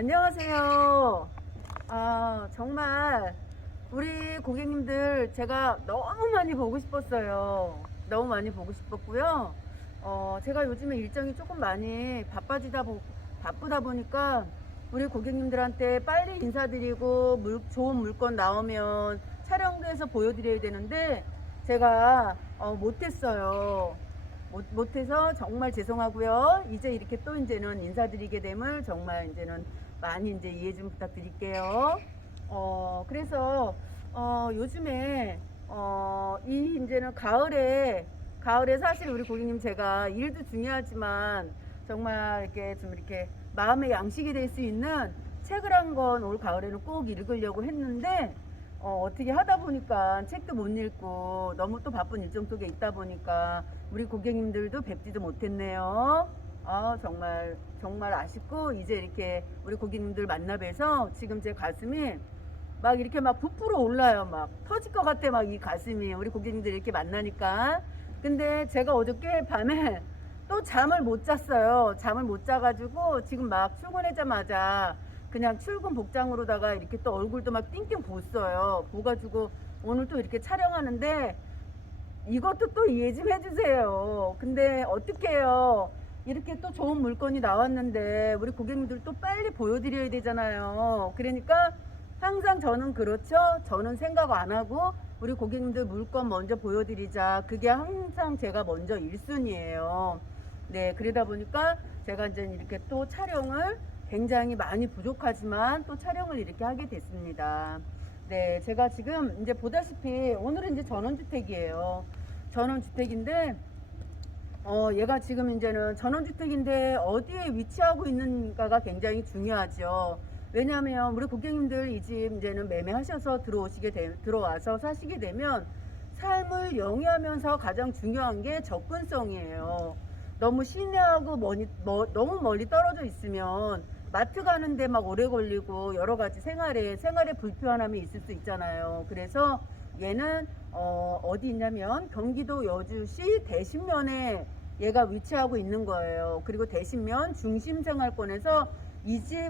안녕하세요. 정말 우리 고객님들 제가 너무 많이 보고 싶었어요. 너무 많이 보고 싶었고요. 제가 요즘에 일정이 조금 많이 바쁘다 보니까 우리 고객님들한테 빨리 인사드리고 좋은 물건 나오면 촬영도 해서 보여드려야 되는데 제가 못했어요. 못해서 정말 죄송하고요. 이제 이렇게 또 이제는 인사드리게 됨을 정말 이제는 많이 이제 이해 좀 부탁드릴게요. 그래서 요즘에 이 이제는 가을에 사실 우리 고객님 제가 일도 중요하지만 정말 이렇게 좀 이렇게 마음의 양식이 될 수 있는 책을 한 권 올 가을에는 꼭 읽으려고 했는데 어떻게 하다 보니까 책도 못 읽고 너무 또 바쁜 일정 속에 있다 보니까 우리 고객님들도 뵙지도 못했네요. 정말 아쉽고 이제 이렇게 우리 고객님들 만나 뵈서 지금 제 가슴이 막 이렇게 막 부풀어 올라요. 막 터질 것 같아. 막 이 가슴이 우리 고객님들 이렇게 만나니까. 근데 제가 어저께 밤에 또 잠을 못 잤어요. 잠을 못 자가지고 지금 막 출근하자마자 그냥 출근 복장으로다가 이렇게 또 얼굴도 막 띵띵 부었어요. 부어가지고 오늘 또 이렇게 촬영하는데 이것도 또 이해 좀 해주세요. 근데 어떡해요. 이렇게 또 좋은 물건이 나왔는데 우리 고객님들 또 빨리 보여드려야 되잖아요. 그러니까 항상 저는 그렇죠. 저는 생각 안 하고 우리 고객님들 물건 먼저 보여드리자. 그게 항상 제가 먼저 1순위예요. 네, 그러다 보니까 제가 이제 이렇게 또 촬영을 굉장히 많이 부족하지만 또 촬영을 이렇게 하게 됐습니다. 네, 제가 지금 이제 보다시피 오늘은 이제 전원주택이에요. 전원주택인데, 얘가 지금 이제는 전원주택인데 어디에 위치하고 있는가가 굉장히 중요하죠. 왜냐하면 우리 고객님들 이 집 이제는 매매하셔서 들어와서 사시게 되면 삶을 영위하면서 가장 중요한 게 접근성이에요. 너무 시내하고 너무 멀리 떨어져 있으면 마트 가는데 막 오래 걸리고 여러 가지 생활에 불편함이 있을 수 있잖아요. 그래서 얘는 어디 있냐면 경기도 여주시 대신면에 얘가 위치하고 있는 거예요. 그리고 대신면 중심생활권에서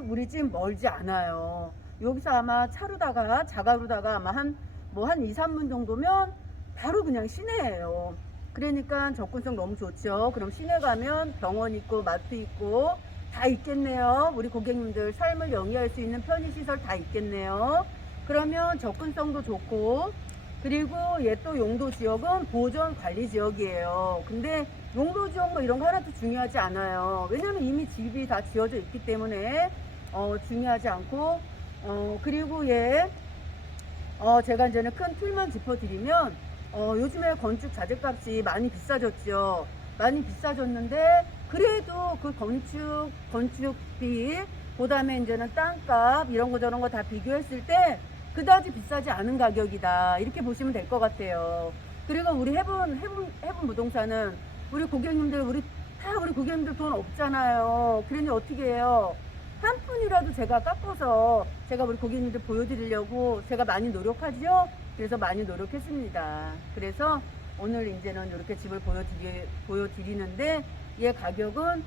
우리 집 멀지 않아요. 여기서 아마 자가로다가 아마 한 2, 3분 정도면 바로 그냥 시내예요. 그러니까 접근성 너무 좋죠. 그럼 시내 가면 병원 있고 마트 있고 다 있겠네요. 우리 고객님들 삶을 영위할 수 있는 편의시설 다 있겠네요. 그러면 접근성도 좋고, 그리고 얘 또 용도 지역은 보전 관리 지역이에요. 근데 용도 지역 뭐 이런 거 하나도 중요하지 않아요. 왜냐면 이미 집이 다 지어져 있기 때문에 중요하지 않고, 그리고 제가 이제는 큰 틀만 짚어드리면 요즘에 건축 자재값이 많이 비싸졌죠. 많이 비싸졌는데 그래도 그 건축비, 그 다음에 이제는 땅값 이런 거 저런 거 다 비교했을 때 그다지 비싸지 않은 가격이다. 이렇게 보시면 될 것 같아요. 그리고 우리 해본 부동산은 우리 고객님들 우리 고객님들 돈 없잖아요. 그러니 어떻게 해요? 한 푼이라도 제가 깎아서 제가 우리 고객님들 보여드리려고 제가 많이 노력하죠. 그래서 많이 노력했습니다. 그래서 오늘 이제는 이렇게 집을 보여드리는데 얘 가격은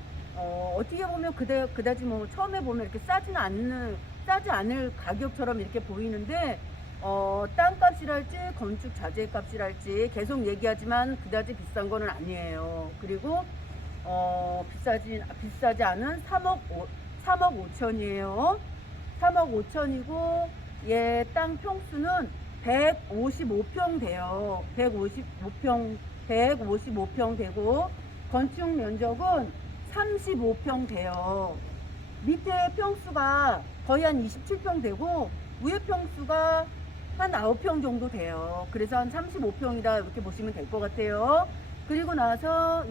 어떻게 보면 그다지 뭐 처음에 보면 이렇게 싸지 않을 가격처럼 이렇게 보이는데 땅값이랄지 건축 자재값이랄지 계속 얘기하지만 그다지 비싼 거는 아니에요. 그리고 비싸지 않은 3억 5천이에요. 3억 5천이고 얘 땅 평수는 155평 돼요. 155평 되고 건축 면적은 35평 돼요. 밑에 평수가 거의 한 27평 되고 위에 평수가 한 9평 정도 돼요. 그래서 한 35평이다 이렇게 보시면 될 것 같아요. 그리고 나서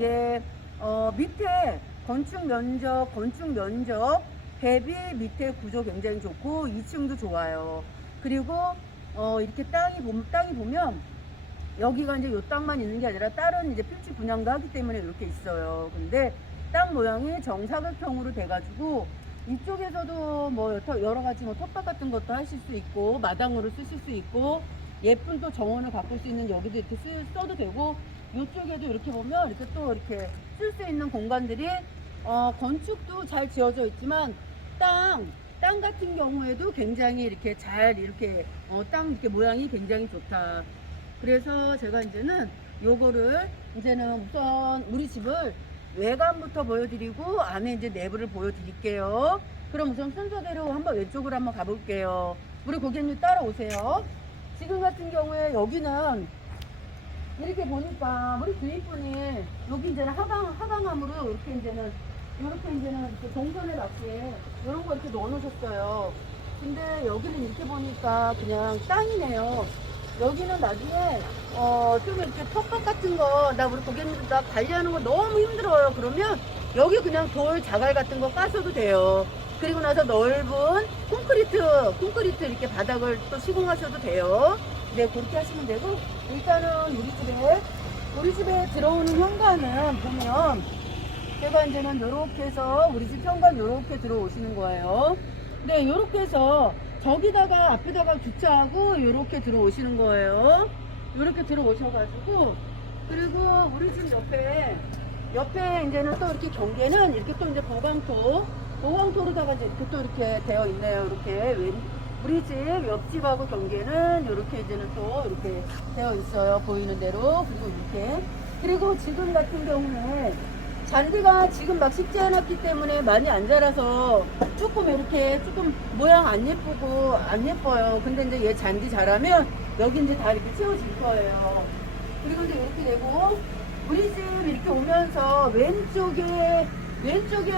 밑에 건축 면적 대비 밑에 구조 굉장히 좋고 2층도 좋아요. 그리고 이렇게 땅이 보면 여기가 이제 요 땅만 있는 게 아니라 다른 이제 필지 분양도 하기 때문에 이렇게 있어요. 근데 땅 모양이 정사각형으로 돼가지고 이쪽에서도 뭐 여러 가지 뭐 텃밭 같은 것도 하실 수 있고 마당으로 쓰실 수 있고 예쁜 또 정원을 가꿀 수 있는 여기도 이렇게 써도 되고 이쪽에도 이렇게 보면 이렇게 또 이렇게 쓸 수 있는 공간들이 건축도 잘 지어져 있지만 땅 같은 경우에도 굉장히 이렇게 잘 이렇게 땅 이렇게 모양이 굉장히 좋다. 그래서 제가 이제는 요거를 이제는 우선 우리 집을 외관부터 보여드리고 안에 이제 내부를 보여드릴게요. 그럼 우선 순서대로 한번 왼쪽으로 한번 가볼게요. 우리 고객님 따라오세요. 지금 같은 경우에 여기는 이렇게 보니까 우리 주인분이 여기 이제는 하강함으로 이렇게 동선에 맞게 이런 거 이렇게 넣어 놓으셨어요. 근데 여기는 이렇게 보니까 그냥 땅이네요. 여기는 나중에 좀 이렇게 텃밭 같은 거 나 우리 고객님들 나 관리하는 거 너무 힘들어요. 그러면 여기 그냥 돌 자갈 같은 거 까셔도 돼요. 그리고 나서 넓은 콘크리트 이렇게 바닥을 또 시공하셔도 돼요. 네, 그렇게 하시면 되고, 일단은 우리 집에 들어오는 현관은 보면 제가 이제는 요렇게 해서 우리 집 현관 요렇게 들어오시는 거예요. 네, 요렇게 해서 저기다가 앞에다가 주차하고 요렇게 들어오시는 거예요. 요렇게 들어오셔가지고, 그리고 우리 집 옆에 이제는 또 이렇게 경계는 이렇게 또 이제 보강토로다가 이제 이렇게 또 이렇게 되어 있네요. 이렇게 우리 집 옆집하고 경계는 이렇게 이제는 또 이렇게 되어 있어요. 보이는 대로. 그리고 지금 같은 경우에 잔디가 지금 막 식지 않았기 때문에 많이 안 자라서 조금 모양 안 예뻐요. 근데 이제 얘 잔디 자라면 여기 이제 다 이렇게 채워질 거예요. 그리고 이제 이렇게 되고 우리 집 이렇게 오면서 왼쪽에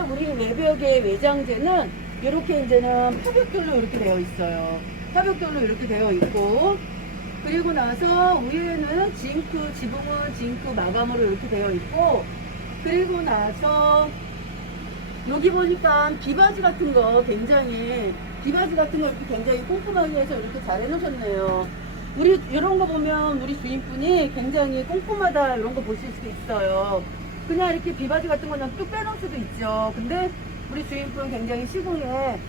우리 외벽의 외장재는 이렇게 이제는 파벽돌로 이렇게 되어 있어요. 파벽돌로 이렇게 되어 있고, 그리고 나서 위에는 지붕은 징크 마감으로 이렇게 되어 있고, 그리고 나서 여기 보니까 비바지 같은 거 이렇게 굉장히 꼼꼼하게 해서 이렇게 잘 해놓으셨네요. 이런 거 보면 우리 주인분이 굉장히 꼼꼼하다 이런 거 보실 수도 있어요. 그냥 이렇게 비바지 같은 거는 뚝 빼놓을 수도 있죠. 근데 우리 주인분 굉장히 시공에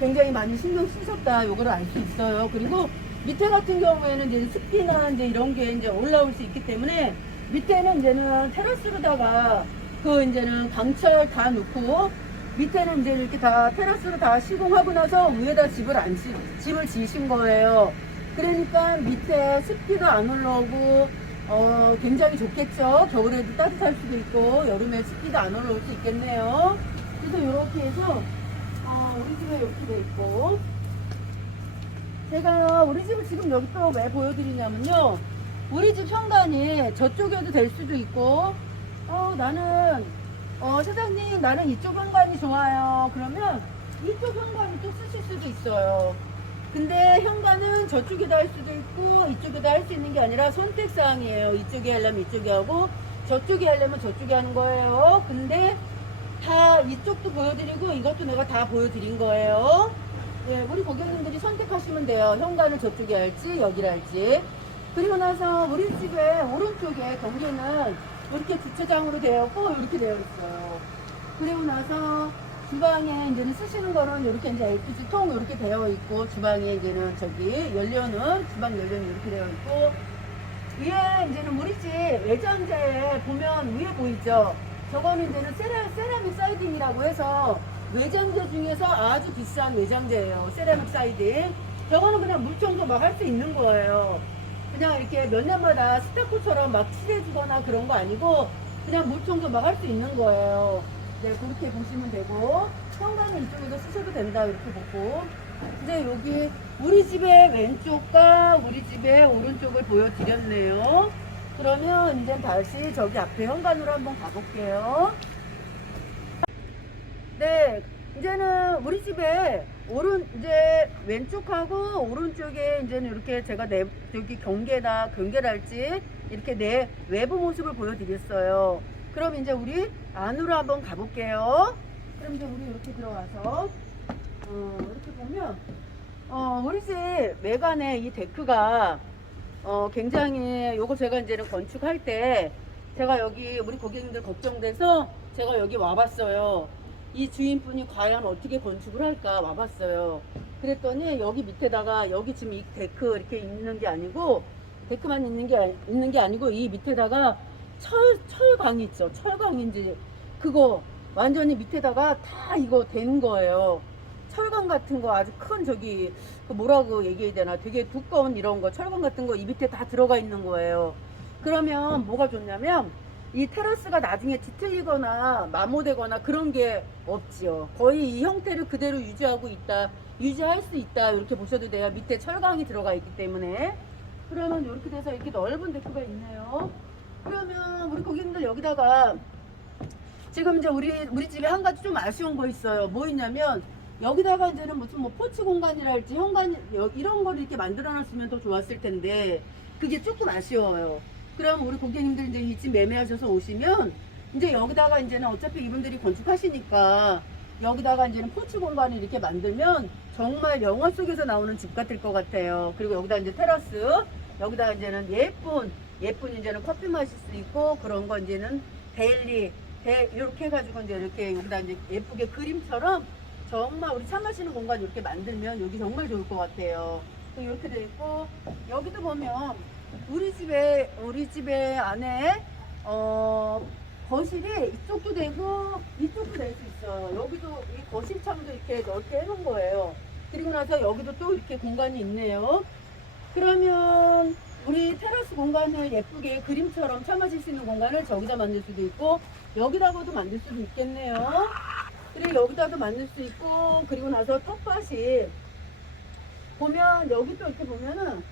굉장히 많이 신경 쓰셨다 요거를 알 수 있어요. 그리고 밑에 같은 경우에는 이제 습기나 이제 이런 게 이제 올라올 수 있기 때문에 밑에는 이제는 테라스로다가 이제는 강철 다 놓고 밑에는 이제 이렇게 다 테라스로 다 시공하고 나서 위에다 집을 지으신 거예요. 그러니까 밑에 습기가 안 올라오고 굉장히 좋겠죠. 겨울에도 따뜻할 수도 있고 여름에 습기도 안 올라올 수 있겠네요. 그래서 이렇게 해서 우리 집에 이렇게 돼 있고, 제가 우리 집을 지금 여기 또 왜 보여드리냐면요, 우리 집 현관이 저쪽에도 될 수도 있고 나는 사장님 나는 이쪽 현관이 좋아요 그러면 이쪽 현관이 또 쓰실 수도 있어요. 근데 현관은 저쪽에다 할 수도 있고 이쪽에다 할 수 있는 게 아니라 선택사항이에요. 이쪽에 하려면 이쪽에 하고 저쪽에 하려면 저쪽에 하는 거예요. 근데 다 이쪽도 보여드리고 이것도 내가 다 보여드린 거예요. 네, 우리 고객님들이 선택하시면 돼요. 현관을 저쪽에 할지 여기를 할지. 그리고 나서 우리 집의 오른쪽에 경계는 이렇게 주차장으로 되어 있고 이렇게 되어 있어요. 그리고 나서 주방에 이제는 쓰시는 거는 이렇게 이제 LPG 통 이렇게 되어 있고, 주방에 이제는 주방 연료는 이렇게 되어 있고, 위에 이제는 우리 집 외장재에 보면 위에 보이죠? 저거는 이제는 세라믹 사이딩이라고 해서 외장재 중에서 아주 비싼 외장재예요. 세라믹 사이딩. 저거는 그냥 물 청소 막 할 수 있는 거예요. 그냥 이렇게 몇 년마다 스타코처럼 막 칠해주거나 그런 거 아니고 그냥 물 청소 막 할 수 있는 거예요. 네, 그렇게 보시면 되고, 현관은 이쪽에도 쓰셔도 된다 이렇게 보고, 이제 여기 우리 집의 왼쪽과 우리 집의 오른쪽을 보여드렸네요. 그러면 이제 다시 저기 앞에 현관으로 한번 가볼게요. 네, 이제는 우리 집에 이제 왼쪽하고 오른쪽에 이제는 이렇게 제가 여기 경계랄지 이렇게 외부 모습을 보여드렸어요. 그럼 이제 우리 안으로 한번 가볼게요. 그럼 이제 우리 이렇게 들어와서 이렇게 보면 우리 집 외관에 이 데크가 굉장히 요거 제가 이제는 건축할 때 제가 여기 우리 고객님들 걱정돼서 제가 여기 와봤어요. 이 주인분이 과연 어떻게 건축을 할까 와봤어요. 그랬더니 여기 밑에다가 여기 지금 이 데크 이렇게 있는 게 아니고 데크만 있는 게 아니고 이 밑에다가 철광 있죠. 철광인지 그거 완전히 밑에다가 다 이거 된 거예요. 철강 같은 거 아주 큰 저기 그 뭐라고 얘기해야 되나 되게 두꺼운 이런 거 철강 같은 거 이 밑에 다 들어가 있는 거예요. 그러면 뭐가 좋냐면 이 테라스가 나중에 뒤틀리거나 마모되거나 그런 게 없지요. 거의 이 형태를 그대로 유지할 수 있다 이렇게 보셔도 돼요. 밑에 철강이 들어가 있기 때문에. 그러면 이렇게 돼서 이렇게 넓은 데크가 있네요. 그러면 우리 고객님들 여기다가 지금 이제 우리 집에 한 가지 좀 아쉬운 거 있어요. 뭐 있냐면 여기다가 이제는 무슨 뭐 포츠 공간이랄지 현관 이런 거를 이렇게 만들어 놨으면 더 좋았을 텐데 그게 조금 아쉬워요. 그럼 우리 고객님들 이제 이 집 매매하셔서 오시면 이제 여기다가 이제는 어차피 이분들이 건축하시니까 여기다가 이제는 포츠 공간을 이렇게 만들면 정말 영화 속에서 나오는 집 같을 것 같아요. 그리고 여기다 이제 테라스, 여기다 이제는 예쁜 이제는 커피 마실 수 있고 그런 거 이제는 이렇게 해가지고 이제 이렇게 여기다 이제 예쁘게 그림처럼 정말 우리 차 마시는 공간 이렇게 만들면 여기 정말 좋을 것 같아요. 이렇게 돼 있고 여기도 보면 우리 집에 안에 거실이 이쪽도 되고 이쪽도 될 수 있어요. 여기도 이 거실 창도 이렇게 넓게 해놓은 거예요. 그리고 나서 여기도 또 이렇게 공간이 있네요. 그러면 우리 테라스 공간을 예쁘게 그림처럼 차 마실 수 있는 공간을 저기다 만들 수도 있고 여기다가도 만들 수도 있겠네요. 그리고 여기다도 만들 수 있고 그리고 나서 텃밭이 보면 여기 또 이렇게 보면은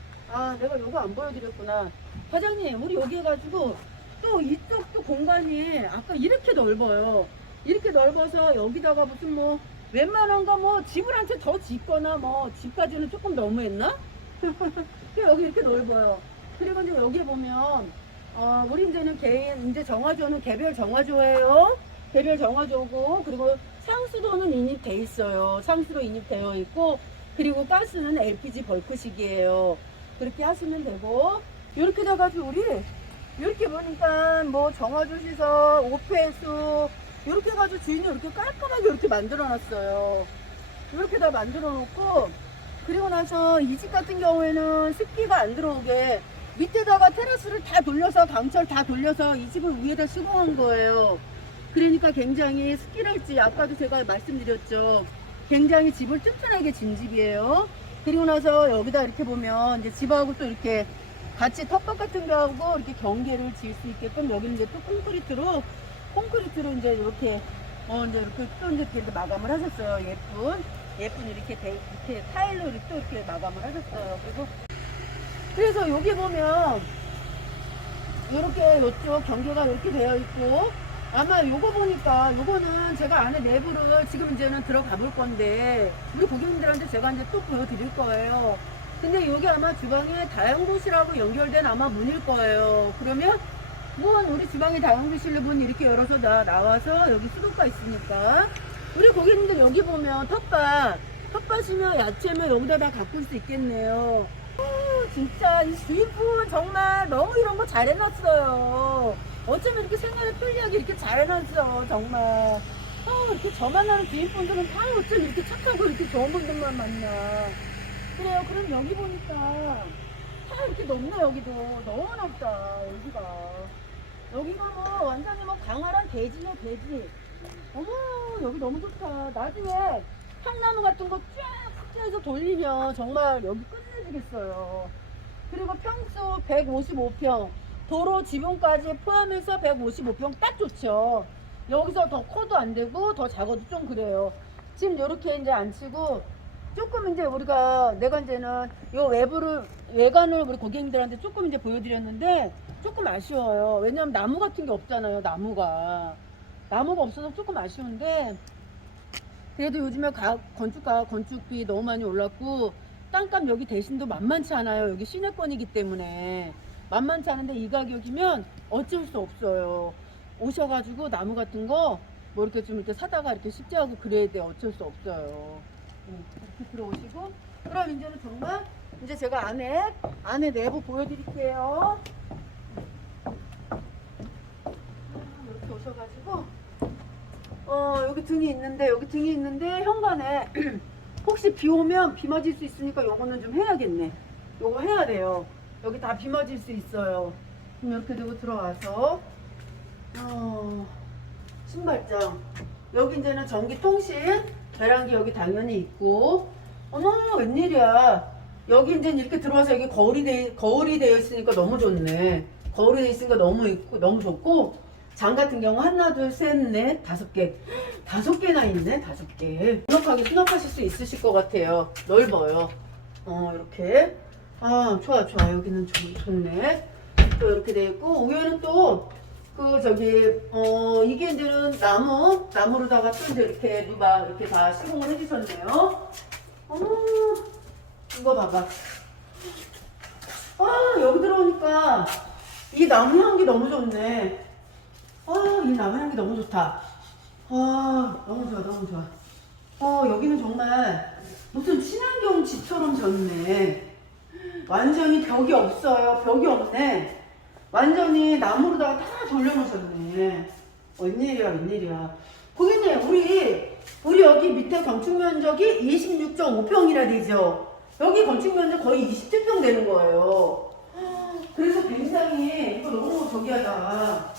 내가 이거 안 보여드렸구나. 과장님 우리 여기 해가지고 또 이쪽도 공간이 아까 이렇게 넓어요. 이렇게 넓어서 여기다가 무슨 뭐 웬만한 거 뭐 집을 한 채 더 짓거나 뭐 집까지는 조금 너무했나? 여기 이렇게 넓어요. 그리고 이제 여기 보면 우리 이제는 이제 정화조는 개별 정화조예요. 개별 정화조고 그리고 상수도는 인입돼 있어요. 상수도 인입되어 있고 그리고 가스는 LPG 벌크식이에요. 그렇게 하시면 되고 이렇게 돼가지고 우리 이렇게 보니까 뭐 정화조 시설, 오폐수 이렇게 해가지고 주인이 이렇게 깔끔하게 이렇게 만들어 놨어요. 이렇게 다 만들어 놓고 그리고 나서 이 집 같은 경우에는 습기가 안 들어오게 밑에다가 테라스를 다 돌려서 강철 다 돌려서 이 집을 위에다 시공한 거예요. 그러니까 굉장히 습기랄지 아까도 제가 말씀드렸죠. 굉장히 집을 튼튼하게 진 집이에요. 그리고 나서 여기다 이렇게 보면 이제 집하고 또 이렇게 같이 텃밭 같은 거 하고 이렇게 경계를 지을 수 있게끔 여기는 이제 또 콘크리트로 이제 이렇게 이제 이렇게 또 이렇게 마감을 하셨어요. 예쁜 이렇게 타일로 또 이렇게 마감을 하셨어요. 그래서 여기 보면 이렇게 이쪽 경계가 이렇게 되어 있고 아마 요거 보니까 요거는 제가 안에 내부를 지금 이제는 들어가 볼 건데 우리 고객님들한테 제가 이제 또 보여드릴 거예요. 근데 여기 아마 주방에 다용도실하고 연결된 아마 문일 거예요. 그러면 우리 주방에 다용도실 문 이렇게 열어서 나와서 여기 수도가 있으니까 우리 고객님들 여기 보면 텃밭이며 야채며 여기다 다 가꿀 수 있겠네요. 진짜 이 주인분 정말 너무 이런 거 잘 해놨어요. 어쩌면 이렇게 생활을 편리하게 이렇게 잘 해놨어 정말. 이렇게 저 만나는 주인분들은 다 어쩜 이렇게 착하고 이렇게 좋은 분들만 만나. 그래요. 그럼 여기 보니까 다 이렇게 높네. 여기도 너무 높다. 여기가 뭐 완전히 뭐 강화란 대지네 대지. 어머 여기 너무 좋다. 나중에 향나무 같은 거 쫙 삭제해서 돌리면 정말 여기 끝내주겠어요. 그리고 평수 155평 도로 지붕까지 포함해서 155평 딱 좋죠. 여기서 더 커도 안 되고 더 작아도 좀 그래요. 지금 이렇게 이제 안 치고 조금 이제 내가 이제는 요 외관을 우리 고객님들한테 조금 이제 보여드렸는데 조금 아쉬워요. 왜냐면 나무 같은 게 없잖아요. 나무가 없어서 조금 아쉬운데 그래도 요즘에 건축비 너무 많이 올랐고 땅값 여기 대신도 만만치 않아요. 여기 시내권이기 때문에 만만치 않은데 이 가격이면 어쩔 수 없어요. 오셔가지고 나무 같은 거 뭐 이렇게 좀 이렇게 사다가 이렇게 식재하고 그래야 돼. 어쩔 수 없어요. 이렇게 들어오시고 그럼 이제는 정말 이제 제가 안에 내부 보여드릴게요. 이렇게 오셔가지고 여기 등이 있는데 현관에 혹시 비 오면 비 맞을 수 있으니까 요거는 좀 해야겠네. 요거 해야 돼요. 여기 다 비 맞을 수 있어요. 그럼 이렇게 되고 들어와서 신발장 여기 이제는 전기 통신 계량기 여기 당연히 있고. 어머, 웬일이야. 여기 이제 이렇게 들어와서 여기 거울이 되어 있으니까 너무 좋네. 거울이 되어 있으니까 너무 좋고. 장 같은 경우 하나, 둘, 셋, 넷, 5개. 5개나 있네, 5개. 넉넉하게 수납하실 수 있으실 것 같아요. 넓어요. 이렇게. 아, 좋아. 여기는 좋네. 또 이렇게 되어 있고, 위에는 또, 이게 이제는 나무로다가 또 이제 이렇게 누가 이렇게 다 시공을 해주셨네요. 어머, 이거 봐봐. 아, 여기 들어오니까 이 나무 향기 너무 좋네. 아, 이 나무 향기 너무 좋다. 아, 너무 좋아. 여기는 정말 무슨 친환경 집처럼 졌네. 완전히 벽이 없어요. 벽이 없네. 완전히 나무로다가 다 돌려놓으셨네. 웬일이야. 고객님, 우리 여기 밑에 건축 면적이 26.5평이라 되죠. 여기 건축 면적 거의 27평 되는 거예요. 그래서 굉장히 이거 너무 저기하다.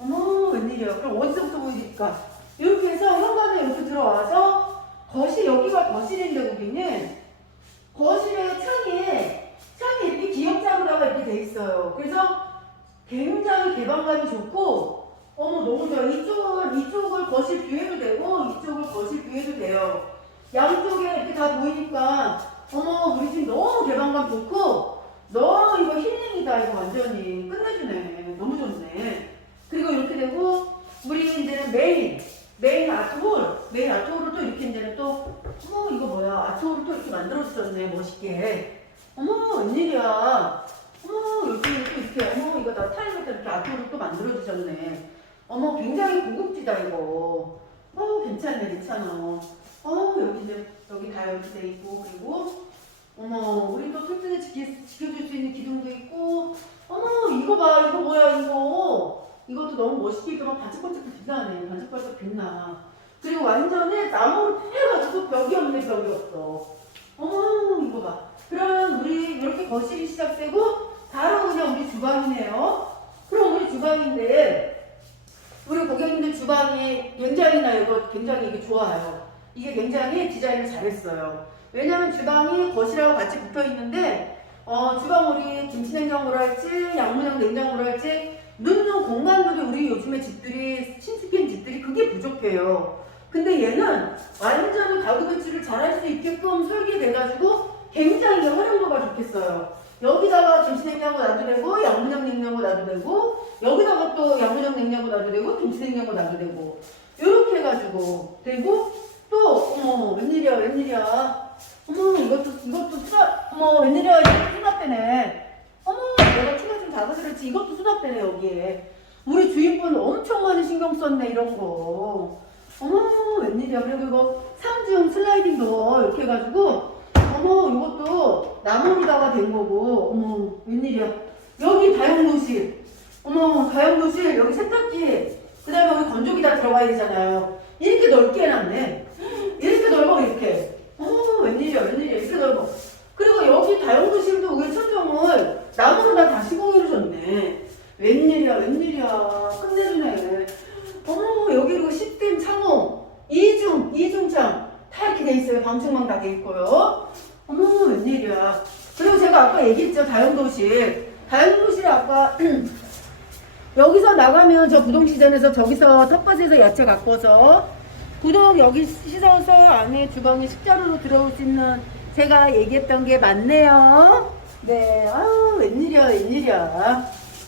어머, 웬일이야. 그럼 어디서부터 보여드릴까? 이렇게 해서 현관에 이렇게 들어와서 여기가 거실인데 고객님, 거실에 창이 이렇게 기역자로다가 이렇게 돼 있어요. 그래서 굉장히 개방감이 좋고, 어머, 너무 좋아. 이쪽을 거실 뷰에도 되고, 이쪽을 거실 뷰에도 돼요. 양쪽에 이렇게 다 보이니까, 어머, 우리 집 너무 개방감 좋고, 너무 이거 힐링이다. 이거 완전히 끝내주네. 너무 좋네. 그리고 이렇게 되고, 우리 이제는 메인 아트홀을 또 이렇게 이제는 또, 이거 뭐야. 아트홀을 또 이렇게 만들어주셨네. 멋있게. 어머, 웬일이야. 어머, 여기 또 이렇게, 이거 다 타일부터 이렇게 아트홀을 또 만들어주셨네. 어머, 굉장히 고급지다, 이거. 괜찮아. 여기 다 이렇게 돼 있고, 그리고, 어머, 우리 또 튼튼히 지켜줄 수 있는 기둥도 있고, 어머, 이거 봐, 이거 뭐야, 이거. 이것도 너무 멋있게 입고 막 반짝반짝 빛나네. 반짝반짝 빛나. 그리고 완전히 나무로 해가지고 벽이 없어. 어머, 이거 봐. 그러면 우리 이렇게 거실이 시작되고, 바로 그냥 우리 주방이네요. 그럼 우리 주방인데, 우리 고객님들 주방이 굉장히 이게 좋아요. 이게 굉장히 디자인을 잘했어요. 왜냐면 주방이 거실하고 같이 붙어 있는데, 주방 우리 김치냉장고로 할지, 양문형 냉장고로 할지, 넣는 공간들이 우리 요즘에 신축된 집들이 그게 부족해요. 근데 얘는 완전히 가구 배치를 잘할 수 있게끔 설계돼가지고 굉장히 활용도가 좋겠어요. 여기다가 김치냉장고 놔도 되고, 양문형 냉장고 놔도 되고, 여기다가 또 양문형 냉장고 놔도 되고, 김치냉장고 놔도 되고, 이렇게 해가지고 되고, 또 어머, 웬일이야. 어머, 이것도 웬일이야. 이것도 수납되네. 어머, 내가 키가 좀 작아서 그렇지. 이것도 수납되네, 여기에. 우리 주인분 엄청 많이 신경 썼네, 이런 거. 어머, 웬일이야. 그리고 이거 3중 슬라이딩 도어 이렇게 해가지고, 어머, 이것도 나무로다가 된 거고, 어머, 웬일이야. 여기 다용도실. 어머, 다용도실, 여기 세탁기. 그 다음에 여기 건조기 다 들어가야 되잖아요. 이렇게 넓게 해놨네. 이렇게 넓어, 이렇게. 어머, 웬일이야. 이렇게 넓어. 그리고 여기 다용도실도 우리 천정을 나무로 다 시공해주셨네. 웬일이야. 끝내주네. 어머, 여기 그리고 시스템 창호. 이중창. 다 이렇게 돼 있어요. 방충망 다 돼 있고요. 어머, 웬일이야. 그리고 제가 아까 얘기했죠. 다용도실. 다용도실에 아까 여기서 나가면 저 부동시장에서 저기서 텃밭에서 야채 갖고 와서 구독 여기 씻어서 안에 주방에 식자루로 들어올 수 있는 제가 얘기했던 게 맞네요. 네, 아유, 웬일이야.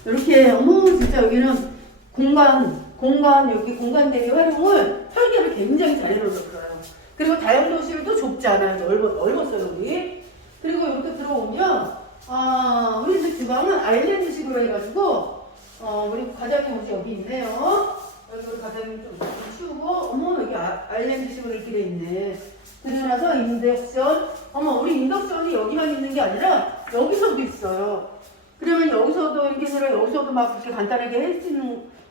이렇게, 어머, 진짜 여기는 여기 공간 대비 활용을 설계를 굉장히 잘 해놓으셨어요. 그리고 다용도실도 좁지 않아요. 넓었어요, 여기. 그리고 이렇게 들어오면, 우리 집 주방은 아일랜드식으로 해가지고, 우리 과장님 옷이 여기 있네요. 여기 우리 과장님 좀 치우고, 어머, 여기 아일랜드식으로 이렇게 돼 있네. 그러고 나서 인덕션, 어머, 우리 인덕션이 여기만 있는 게 아니라 여기서도 있어요. 그러면 여기서도 이렇게 해서 여기서도 막 이렇게 간단하게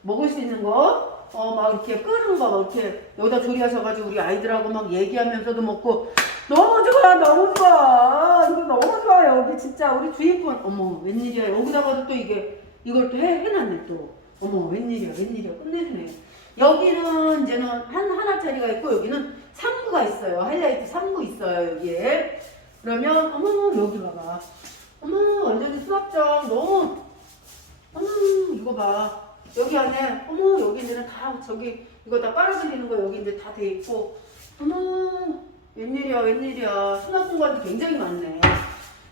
먹을 수 있는 거, 막 이렇게 끓는 거, 막 이렇게 여기다 조리하셔가지고 우리 아이들하고 막 얘기하면서도 먹고, 너무 좋아. 이거 너무 좋아, 여기 진짜. 우리 주인분, 어머, 웬일이야. 여기다가도 또 이걸 또 해놨네, 또. 어머, 웬일이야. 끝내주네. 여기는 이제는 하나짜리가 있고 여기는 3구가 있어요. 하이라이트 3구 있어요 여기에. 그러면 어머 여기 봐봐. 어머 완전히 수납장 너무 어머 이거 봐. 여기 안에 어머 여기 이제는 다 저기 이거 다 빨아들이는 거 여기 이제 다 돼 있고 어머 웬일이야 수납 공간도 굉장히 많네.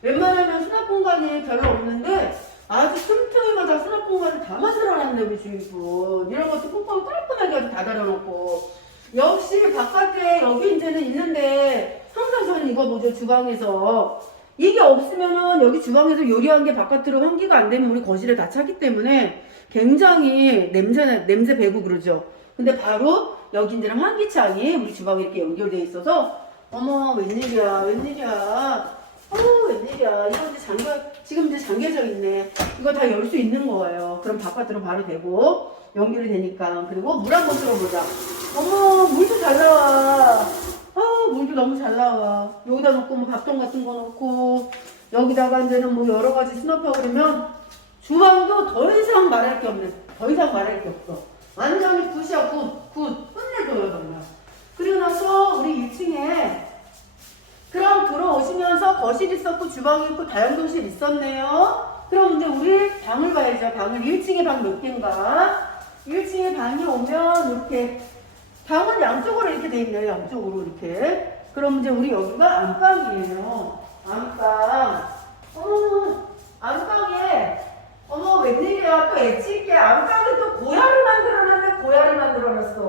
웬만하면 수납 공간이 별로 없는데 아주 틈틈이마다 수납 공간을 다 만들어놨네 우리 주인분. 이런 것도 꾹꾹 깔끔하게 아주 다 달아놓고 역시 바깥에 여기 이제는 있는데 항상 저는 이거 보죠 주방에서 이게 없으면은 여기 주방에서 요리한 게 바깥으로 환기가 안 되면 우리 거실에 다 차기 때문에 굉장히 냄새 배고 그러죠. 근데 바로 여기 이제는 환기창이 우리 주방에 이렇게 연결되어 있어서 어머 웬일이야 웬일이야 이거 이제 지금 이제 잠겨져 있네. 이거 다 열 수 있는 거예요. 그럼 바깥으로 바로 되고 연결이 되니까. 그리고 물 한번 틀어보자. 어머 물도 잘 나와. 물도 너무 잘 나와. 여기다 놓고 뭐 밥통 같은 거 놓고 여기다가 이제는 뭐 여러 가지 수납하고 그러면 주방도 더 이상 말할 게 없네. 더 이상 말할 게 없어. 완전히 굿이야 굿 끝내줘요 정말. 그리고 나서 우리 1층에 그럼 들어오시면서 거실 있었고 주방 있고 다용도실 있었네요. 그럼 이제 우리 방을 봐야죠. 방을 1층에 방 몇 개인가. 1층에 방이 오면 이렇게 방은 양쪽으로 이렇게 돼 있네요. 양쪽으로 이렇게. 그럼 이제 우리 여기가 안방이에요. 안방. 안방에 어머 웬일이야 또 엣지 있게 안방에 또 고야를 만들어놨네. 고야를 만들어놨어.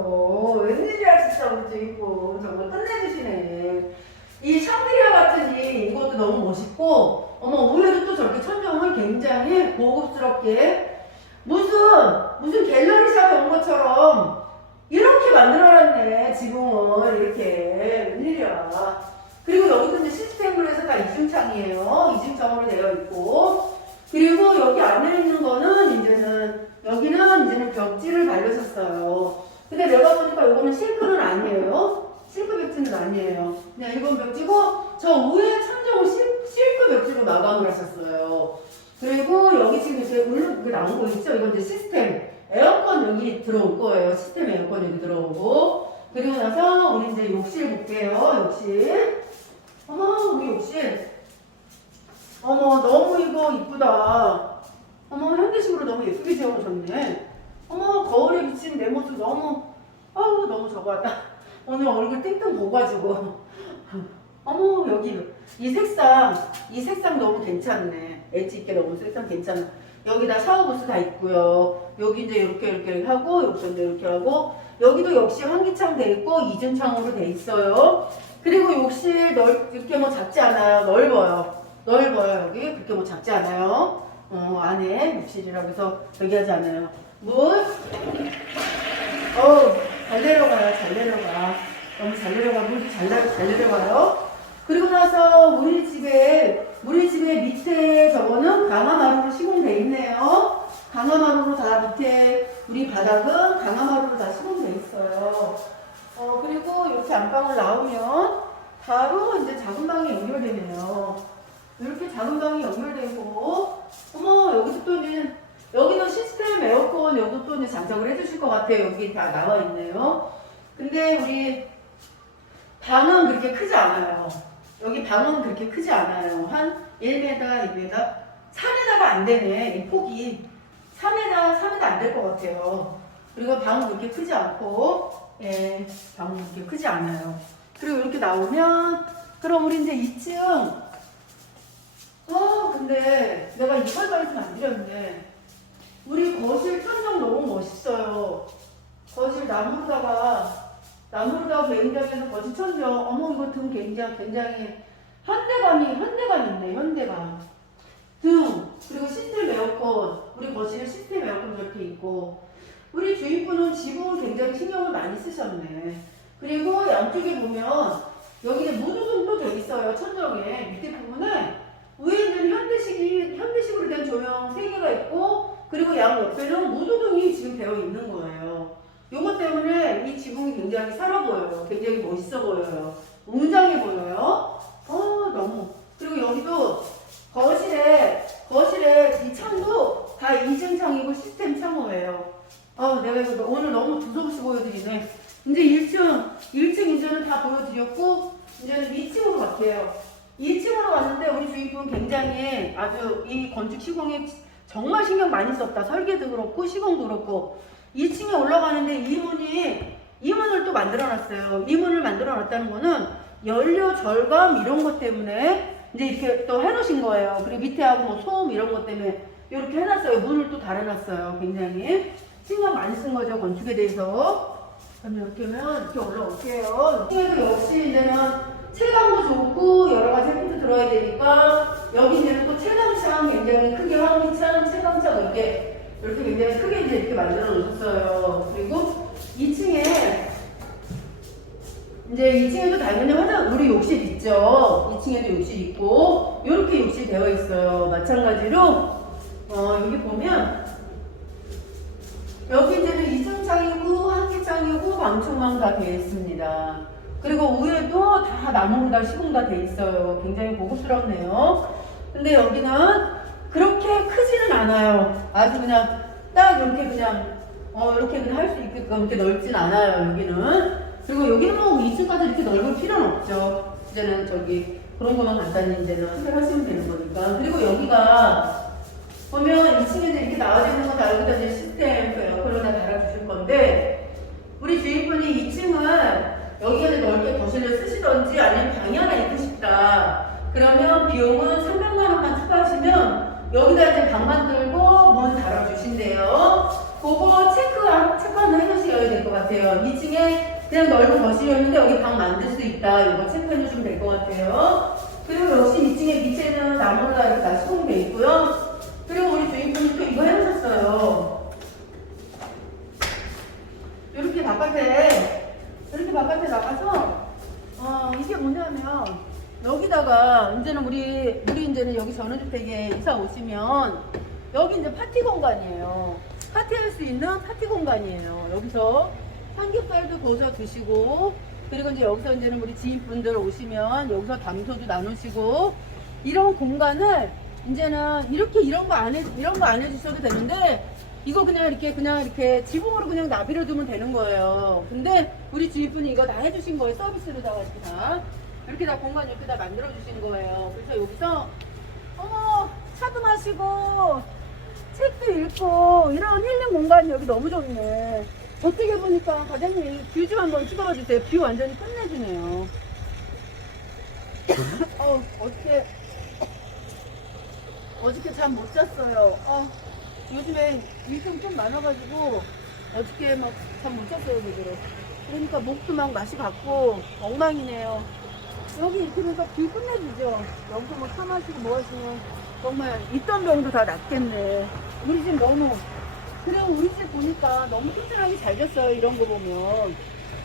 웬일이야 진짜 우리 주인분 정말 끝내주시네. 이 샹그리아 같은 이것도 너무 멋있고 어머 위에도 또 저렇게 천정을 굉장히 고급스럽게 무슨 갤러리샵에 온 것처럼 이렇게 만들어놨네. 지붕을 이렇게 웬일이야. 그리고 여기도 이제 시스템으로 해서 다 이중창이에요. 이중창으로 되어 있고 그리고 여기 안에 있는 거는 여기는 이제는 벽지를 바르셨어요. 근데 내가 보니까 이거는 실크는 아니에요. 실크 벽지는 아니에요. 그냥 일본 벽지고 저 위에 천정을 실크 벽지로 마감을 하셨어요. 그리고 여기 지금 이제 이게 나온 거 있죠? 이건 이제 시스템 에어컨 여기 들어올 거예요. 시스템 에어컨 여기 들어오고 그리고 나서 우리 이제 욕실 볼게요. 욕실. 어머 우리 욕실. 어머 너무 이거 이쁘다. 어머 현대식으로 너무 예쁘게 지어놓으셨네. 어머 거울에 비친 내 모습 너무 저거하다. 오늘 얼굴 띵띵 보가지고 어머 여기 이 색상 너무 괜찮네. 엣지 있게 너무 색상 괜찮아. 여기다 샤워부스 다 있고요. 여기 이제 이렇게 하고 여기도 이제 이렇게 하고 여기도 역시 환기창 돼 있고 이중창으로 돼 있어요. 그리고 욕실 이렇게 뭐 작지 않아요. 넓어요 여기. 그렇게 뭐 작지 않아요. 안에 욕실이라고 해서 여기 하지 않아요. 물 잘 내려가. 너무 잘 내려가. 물도 잘 내려가요. 그리고 나서 우리 집에 밑에 저거는 강화마루로 시공돼 있네요. 강화마루로 다 밑에 우리 바닥은 강화마루로 다 시공돼 있어요. 그리고 이렇게 안방을 나오면 바로 이제 작은 방이 연결되네요. 이렇게 작은 방이 연결되고 어머 여기도 또 이제 여기는 시스템 에어컨 여기도 또 이제 장착을 해주실 것 같아요. 여기 다 나와 있네요. 근데 우리 방은 그렇게 크지 않아요. 여기 방은 그렇게 크지 않아요. 한 1m, 2m? 3m가 안 되네. 이 폭이 3m 안 될 것 같아요. 그리고 방은 그렇게 크지 않고 방은 그렇게 크지 않아요. 그리고 이렇게 나오면 그럼 우리 이제 2층 근데 내가 이걸 말씀 안 드렸네. 우리 거실 천정 너무 멋있어요. 거실 나무로다가 매인장에서 거실 천정 어머 이거 등 굉장히 현대감 있네. 현대감 등 그리고 시스템 에어컨 우리 거실에 시스템 에어컨 이렇게 있고 우리 주인분은 지붕을 굉장히 신경을 많이 쓰셨네. 그리고 양쪽에 보면 여기 무드등도 돼 있어요. 천정에 밑에 부분에 위에는 현대식으로 된 조명 3개가 있고 그리고 양 옆에는 무드등이 지금 되어 있는 거예요. 요것 때문에 이 지붕이 굉장히 살아 보여요. 굉장히 멋있어 보여요. 웅장해 보여요. 너무. 그리고 여기도 거실에 이 창도 다 이중창이고 시스템 창호예요. 내가 내가 이거 오늘 너무 두서없이 보여드리네. 이제 1층 이제는 다 보여드렸고, 이제는 2층으로 갈게요. 2층으로 왔는데 우리 주인분 굉장히 아주 이 건축 시공에 정말 신경 많이 썼다. 설계도 그렇고 시공도 그렇고. 2층에 올라가는데 이문을 또 만들어놨어요. 이문을 만들어놨다는 거는 연료 절감 이런 것 때문에 이제 이렇게 또 해놓으신 거예요. 그리고 밑에하고 뭐 소음 이런 것 때문에 이렇게 해놨어요. 문을 또 달아놨어요. 굉장히 신경 많이 쓴 거죠. 건축에 대해서. 그럼 이렇게 하면 이렇게 올라올게요. 2층에도 역시 이제는 채광도 좋고 여러 가지 햇빛도 들어야 되니까 여기 이제는 또 채광창 굉장히 크게 환기창, 채광창 이렇게 굉장히 크게 이제 이렇게 만들어 놓으셨어요. 그리고 2층에 이제 2층에도 당연히 우리 욕실 있죠. 2층에도 욕실 있고 이렇게 욕실 되어 있어요. 마찬가지로 여기 보면 여기 이제는 2층 창이고 환기창이고 방충망 다 되어 있습니다. 그리고 위에도 다 나무로 다 시공 다 돼 있어요. 굉장히 고급스럽네요. 근데 여기는 그렇게 크지는 않아요. 아주 그냥 딱 이렇게 그냥 이렇게 그냥 할 수 있게끔 이렇게 넓진 않아요. 여기는. 그리고 여기는 뭐 2층까지 이렇게 넓을 필요는 없죠. 이제는 저기 그런 것만 간단히 이제는 해결하시면 되는 거니까. 그리고 여기가 보면 2층에 이렇게 나와 있는 거 다 여기다 이제 시스템 그 에어컨을 다 달아주실 건데 우리 주인분이 2층은 여기가 이제 넓게 거실을 쓰시던지 아니면 방이 하나 있고 싶다. 그러면 비용은 300만 원만 추가하시면 여기다 이제 방 만들고 문 달아주신대요. 그거 체크 한번 해놓으셔야 될 것 같아요. 2층에 그냥 넓은 거실이었는데 여기 방 만들 수 있다. 이거 체크해 놓으시면 될 것 같아요. 그리고 역시 2층에 밑에는 나무로 다 이렇게 다 시공돼 있고요. 그리고 우리 주인분이 또 이거 해놓으셨어요. 이렇게 바깥에 나가서 이게 뭐냐면 여기다가 이제는 우리 이제는 여기 전원주택에 이사 오시면 여기 이제 파티 공간이에요. 파티할 수 있는 파티 공간이에요. 여기서 삼겹살도 구워서 드시고 그리고 이제 여기서 이제는 우리 지인분들 오시면 여기서 담소도 나누시고 이런 공간을 이제는 이런 거 안 해주셔도 되는데 이거 그냥 이렇게 지붕으로 그냥 나비를 두면 되는 거예요. 근데 우리 주인분이 이거 다 해주신 거예요. 서비스로다가 이렇게 다 공간 이렇게 다 만들어 주신 거예요. 그래서 여기서 차도 마시고 책도 읽고 이런 힐링 공간이 여기 너무 좋네. 어떻게 보니까 과장님 뷰 좀 한번 찍어봐 주세요. 뷰 완전히 끝내주네요. 어저께 잠 못 잤어요. 요즘에 일정 좀 많아가지고 어저께 막 잠 못 잤어요, 그대로. 그러니까 목도 막 맛이 갔고 엉망이네요. 여기 이렇게 보니까 뷰 끝내주죠. 여기서 뭐 차 마시고 뭐 하시면 정말 있던 병도 다 낫겠네. 우리 집 너무 그리고 우리 집 보니까 너무 튼튼하게 잘 졌어요. 이런 거 보면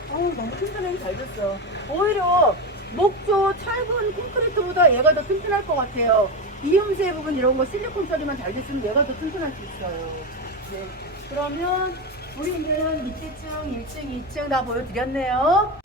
너무 튼튼하게 잘 졌어. 오히려 목조 철분 콘크리트보다 얘가 더 튼튼할 것 같아요. 이음새 부분 이런 거 실리콘 처리만 잘 됐으면 얘가 더 튼튼할 수 있어요. 네. 그러면 우리 이제는 밑에 층, 1층, 2층 다 보여드렸네요.